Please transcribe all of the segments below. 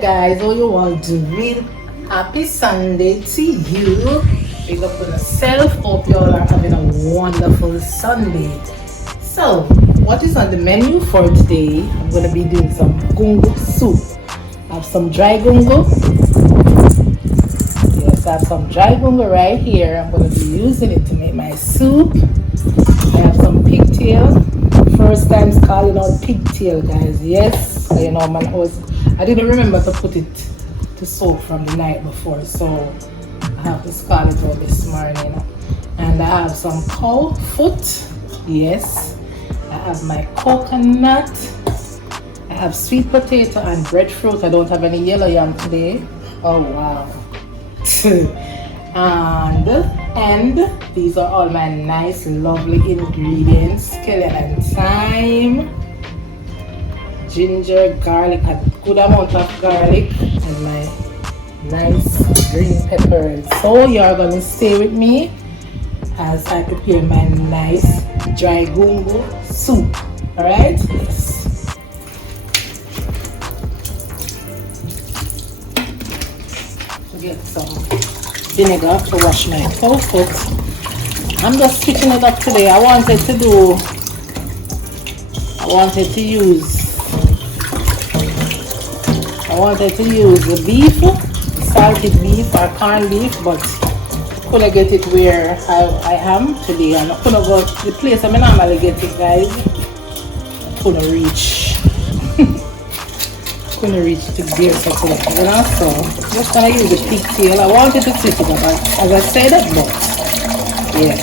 guys, how you all doing? Happy Sunday to you. Big up on yourself. Hope you all are having a wonderful Sunday. So, what is on the menu for today? I'm going to be doing some gungo soup. I have some dry gungo. Yes, I have some dry gungo right here. I'm going to be using it to make my soup. I have some pigtail. First time calling out pigtail, guys. Yes, you know, I didn't remember to put it to soak from the night before, so I have to scald it out this morning. And I have some cow foot. Yes, I have my coconut. I have sweet potato and breadfruit. I don't have any yellow yam today. Oh wow. and these are all my nice lovely ingredients: skeleton thyme, ginger, garlic, a good amount of garlic, and my nice green peppers. So you're gonna stay with me as I prepare my nice dry gungo soup. Alright? Yes. Get some vinegar to wash my cow foot. I'm just switching it up today. I wanted to use the beef, salted beef or corned beef, but couldn't get it where I am today, and I couldn't go to the place I normally get it, guys. Couldn't reach to beer supply, you know, so just gonna use the pigtail. I wanted to sit it up, as I said, but yeah.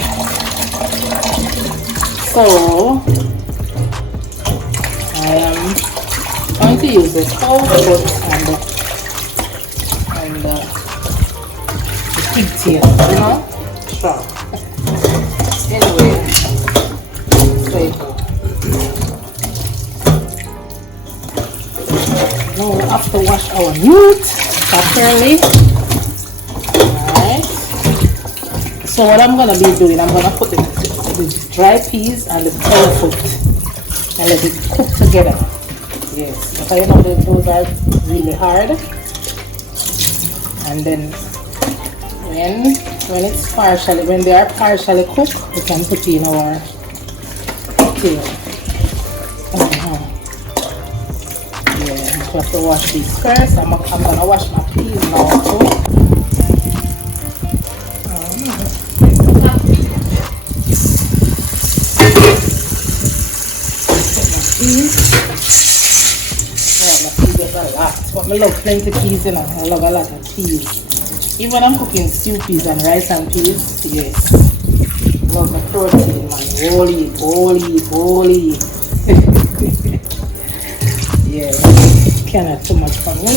So I am going to use the cow foot and the pigtail, you know. Sure. Anyway, so you go. Now we have to wash our meat properly. Alright. So what I'm gonna be doing, I'm gonna put the dry peas and the cow foot and let it cook together. Yes, because you know those are really hard. And then when they are partially cooked, we can put in our tail. Yeah, I have to wash these first. I'm gonna wash my peas now too. But I love plenty peas, you know. I love a lot of peas. Even I'm cooking stew peas and rice and peas. Yes. Love the protein, man. Holy. Yeah. Cannot too much for me.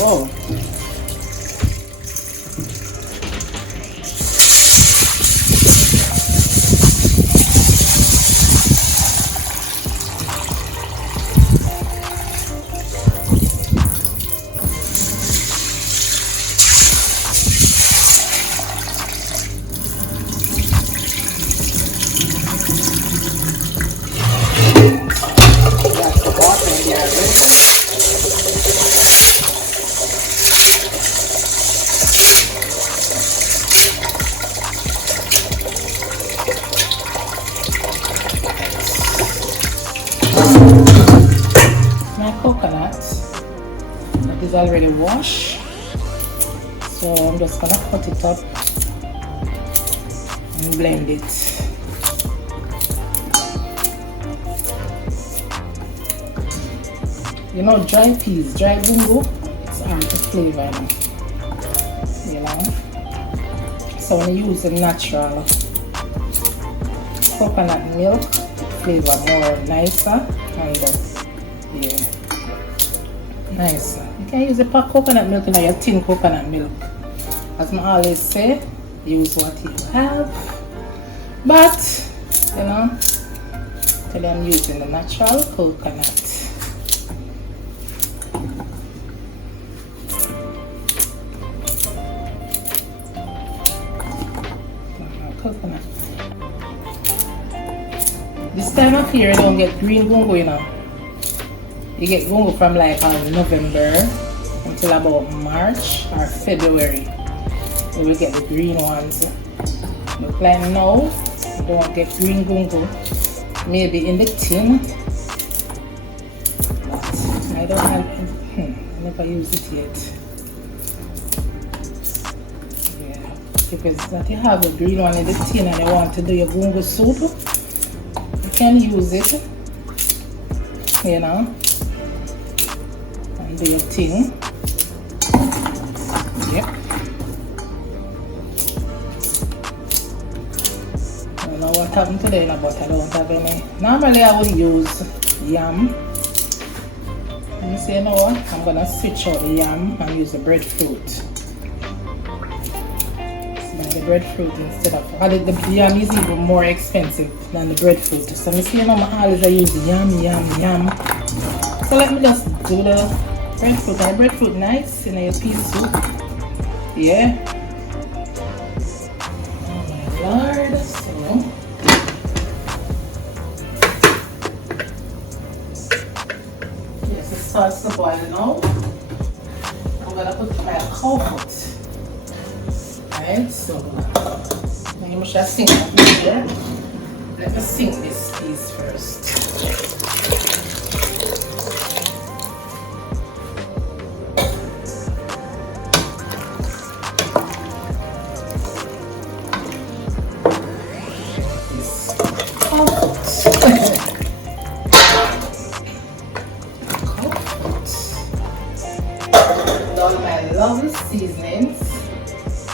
Whoa. That's the water in there, right? My coconut that is already washed, so I'm just gonna cut it up and blend it. You know, dry peas, dry gungo, it's hard to flavor them, you know. So when you use the natural coconut milk, flavor more nicer and yeah, nicer. You can use the coconut milk in your tin coconut milk. As I always say, use what you have. But you know, today I'm using the natural coconut. this time of year you don't get green gungo, you know. You get gungo from like November until about March or February. You will get the green ones. Look like now, you don't get green gungo. Maybe in the tin. But I don't have, I never use it yet. Yeah, because if you have the green one in the tin and you want to do your gungo soup, you can use it, you know, and do your thing. Yep. I don't know what happened today, but I don't have any. Normally I would use yam. Let me see, you know what? I'm gonna switch out the yam and use the breadfruit. The breadfruit instead of, the yam is even more expensive than the breadfruit. So I see, you know, I always use yam. So let me just do the breadfruit. And breadfruit nice in your pea soup. Yeah. Oh my lord. So yes, it starts to boil now. I'm gonna put my cow foot. Right, so let me just sing that here. Let me sing this piece first. With all my lovely seasonings.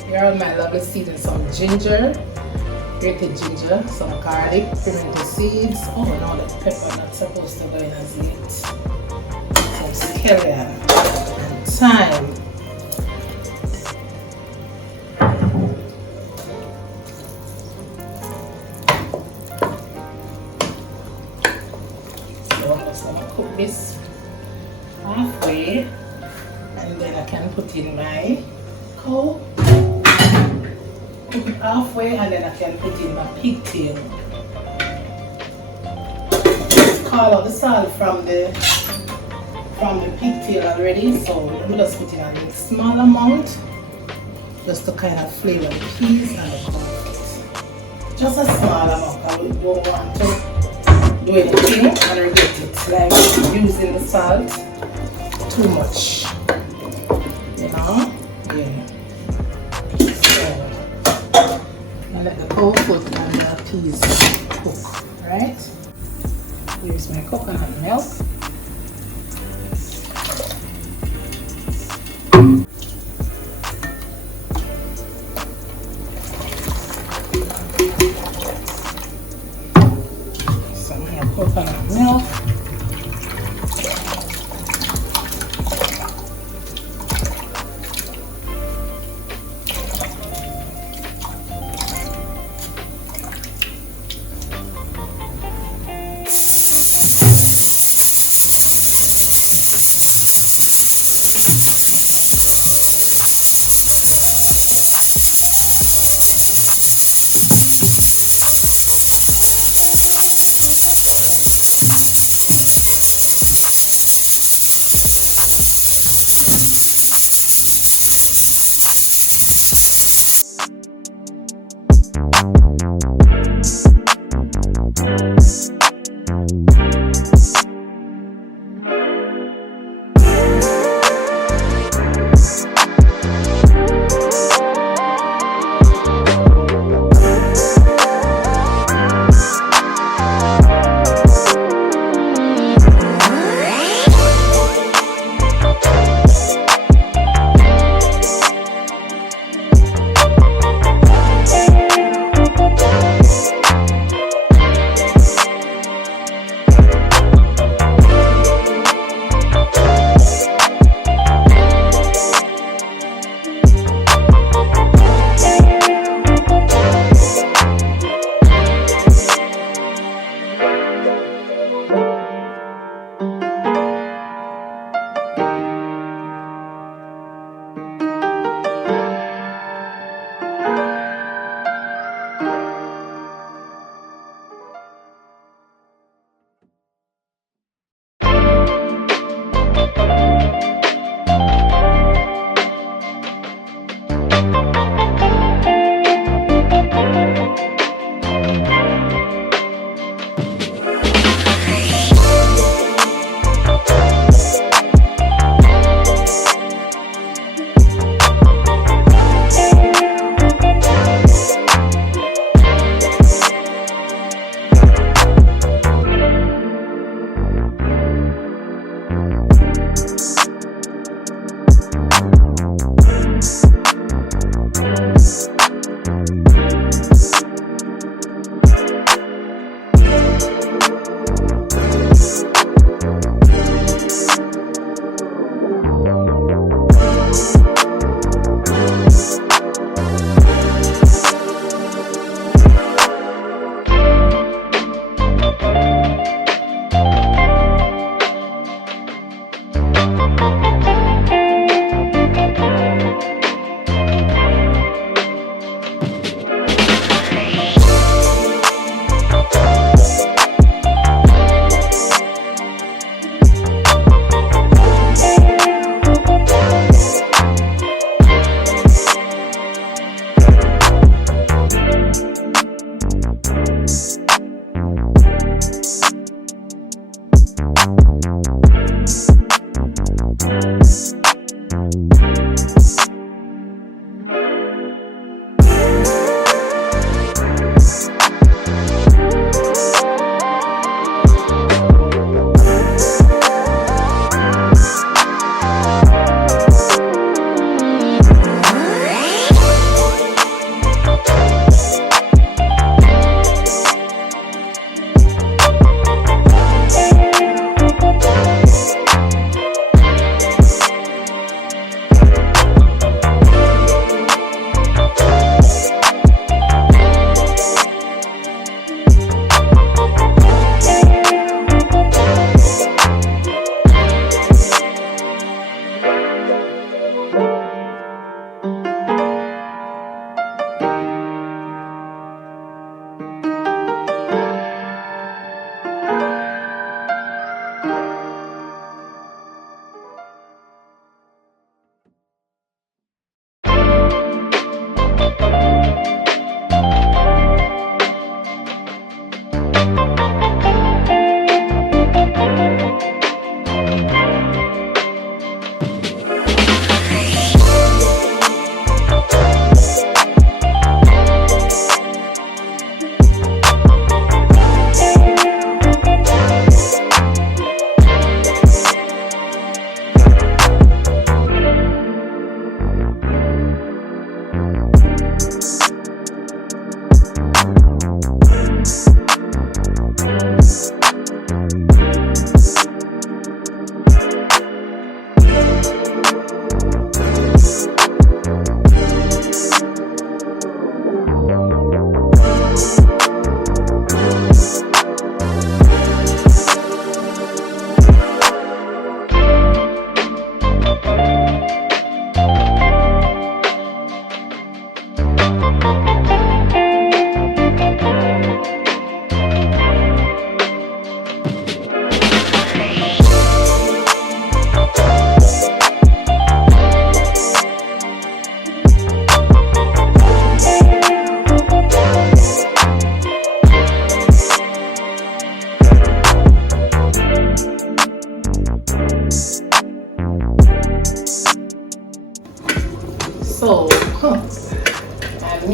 Here are my lovely seasonings, some ginger, grated ginger, some garlic, pimento seeds. Oh no, the pepper not supposed to go in as yet. Some scallion and thyme. So I'm just gonna cook this halfway, and then I can put in my cow. Cook it halfway, and then I can put in my pigtail. Just call out the salt from the pigtail already, so let me just put in a small amount just to kind of flavor the peas and the corn. Just a small amount. I don't want to do anything and regret it, like using the salt too much, you know. Yeah. Let the cow foot and the peas cook, right? Here's my coconut milk. Some more coconut milk.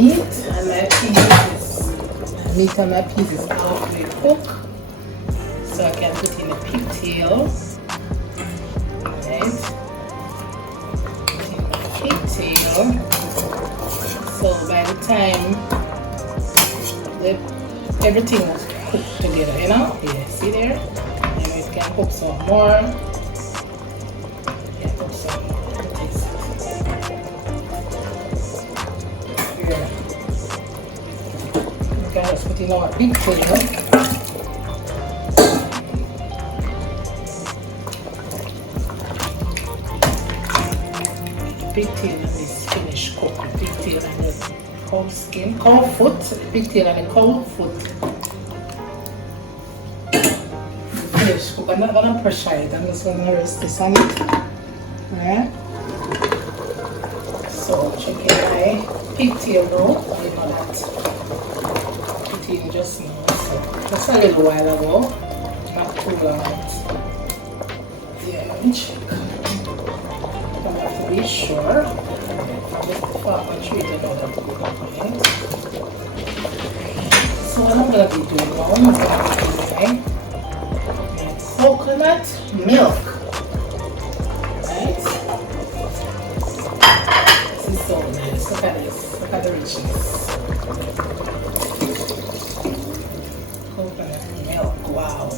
meat and my peas. My meat and my peas is halfway cooked, so I can put in the pigtail. Right, put in the pigtail. So by the time everything was cooked together, you know? Yeah, see there? And it can cook some more. Yeah, cook some more. Here. We can just put in our pigtail. Pigtail and this finished cook. Pigtail and the cow skin, cow foot, pigtail and the cow foot. Finished cook. I'm not gonna pressure it. I'm just gonna rest this on it. Alright. So checking my pigtail though. I know that. Put in just now. So just a little while ago. Not too long. Yeah, let me check. To be sure, so what I'm going to be doing now is my coconut milk. Right? This is so nice. Look at this. Look at the richness. Coconut milk. Wow.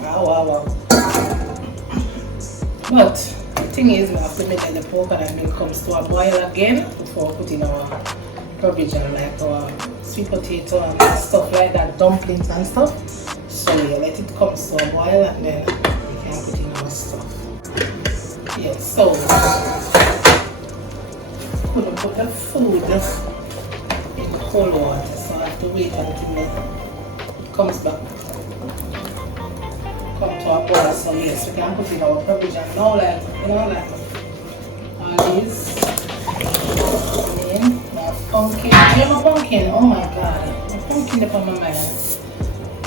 Wow, wow, wow. But the thing is, we have to make sure the coconut milk comes to a boil again before putting our provision like our sweet potato and stuff like that, dumplings and stuff. So yeah, let it come to a boil and then we can put in our stuff. Yeah, so couldn't put the food in cold water, so I have to wait until it comes back. Come to a boil, so yes, we can put in our provision now, like, you know, like all these. And my pumpkin. Yeah, my pumpkin, oh my god, my pumpkin up on my mind.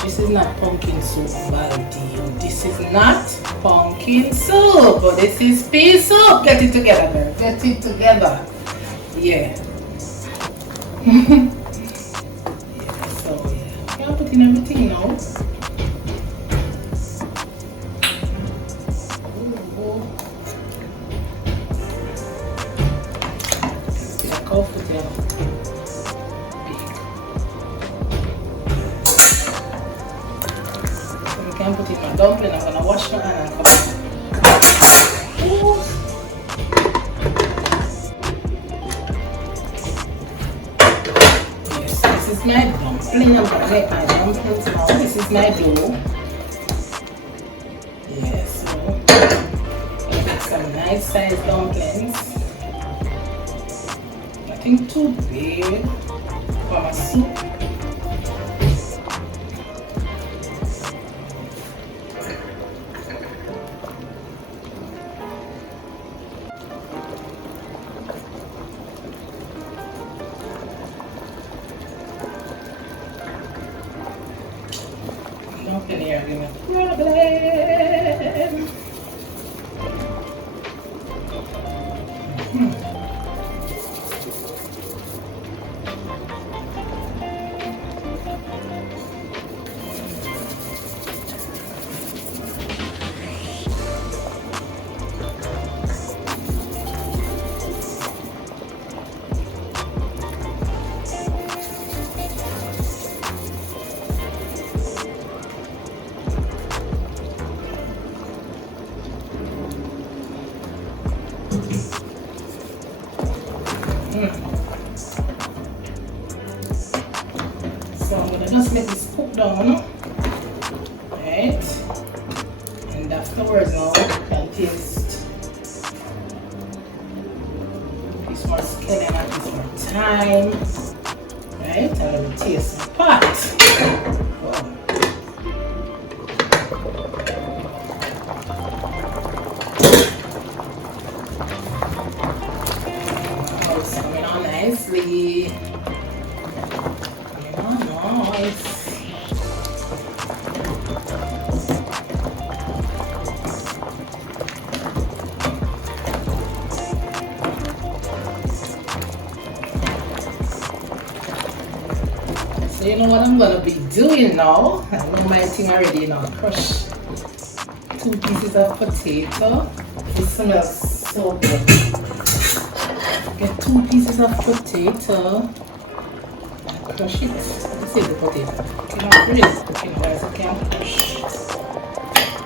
This is not pumpkin soup, buddy. This is not pumpkin soup, but this is pea soup. Get it together, girl. Get it together. Yeah. Yeah, so yeah, we can put in everything now. I'm putting my dumpling. I'm gonna wash my hand and come back. Yes, this is my dumpling. I'm gonna make my dumplings now. This is my dough. Yes, so I'm gonna make some nice sized dumplings. Nothing too big for my soup. Nothing here, give me a problem. So I'm gonna just let this cook down, right? And afterwards now you can taste this more skillet and this more thyme, right? And we'll taste the pot. Wow. It's coming on nicely. Nice. So you know what I'm gonna be doing now? I know my thing already, you know. Crush 2 pieces of potato. It smells so good. Get 2 pieces of potato and crush it. This is the potato. You cannot really cooking guys, you can't crush.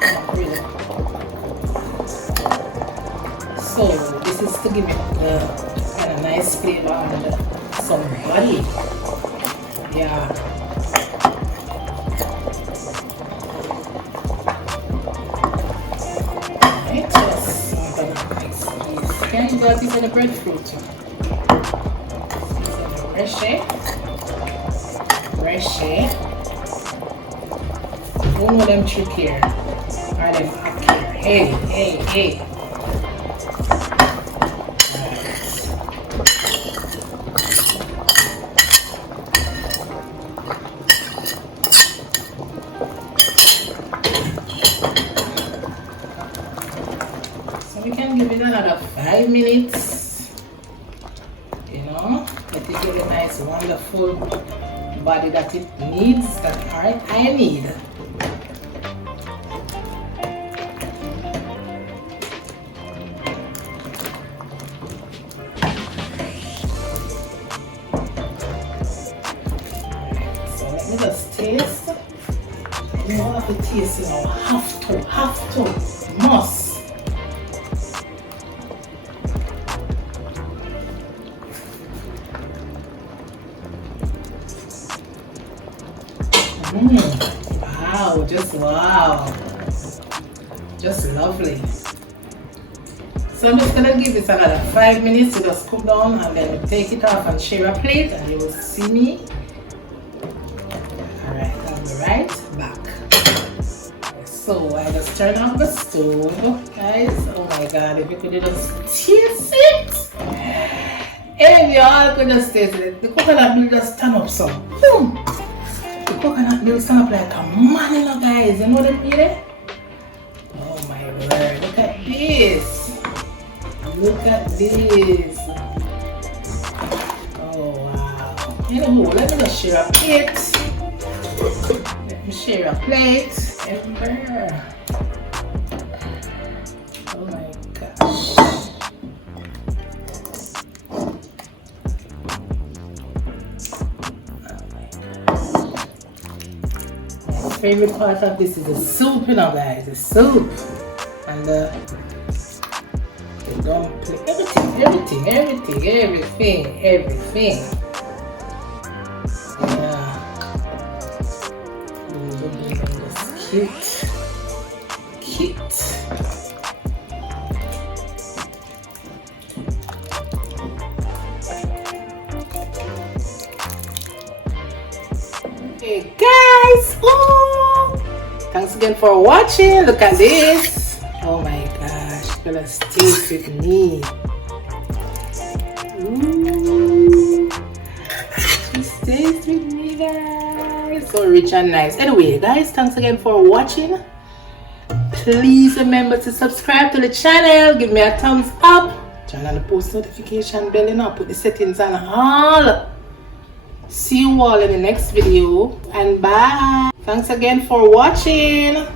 Not really. So this is to give it kind of nice flavor and some body. Yeah. Right, yes. I'm gonna mix these. Can you got this in the breadfruit? Reshe. Don't know them trick here. Or them hack here. Hey. So we can give it another 5 minutes. You know, let it get a nice, wonderful body that it needs, that I need. So let me just taste. You know, have to taste, you know, have to, must. Wow, just lovely. So I'm just gonna give this another 5 minutes to just cook down, and then take it off and share a plate, and you will see me. Alright, I'll be right back. So I just turn off the stove, guys. Oh my god, if you could just taste it. If you all could just taste it. The coconut milk just stand up some. Boom! The coconut milk stand up like a man, you know, guys. You know what I mean? Oh my word, look at this. Look at this. Oh wow. You know, let me just share a plate. Let me share a plate. Ember. Oh my gosh. Favorite part of this is the soup, you know, guys. The soup and the dumpling, everything. Yeah. Cute. Hey guys, thanks again for watching. Look at this. Oh my gosh, gonna stay with me. Ooh, she stays with me, guys. So rich and nice. Anyway, guys, thanks again for watching. Please remember to subscribe to the channel. Give me a thumbs up. Turn on the post notification bell and I'll put the settings on all. See you all in the next video, and bye. Thanks again for watching.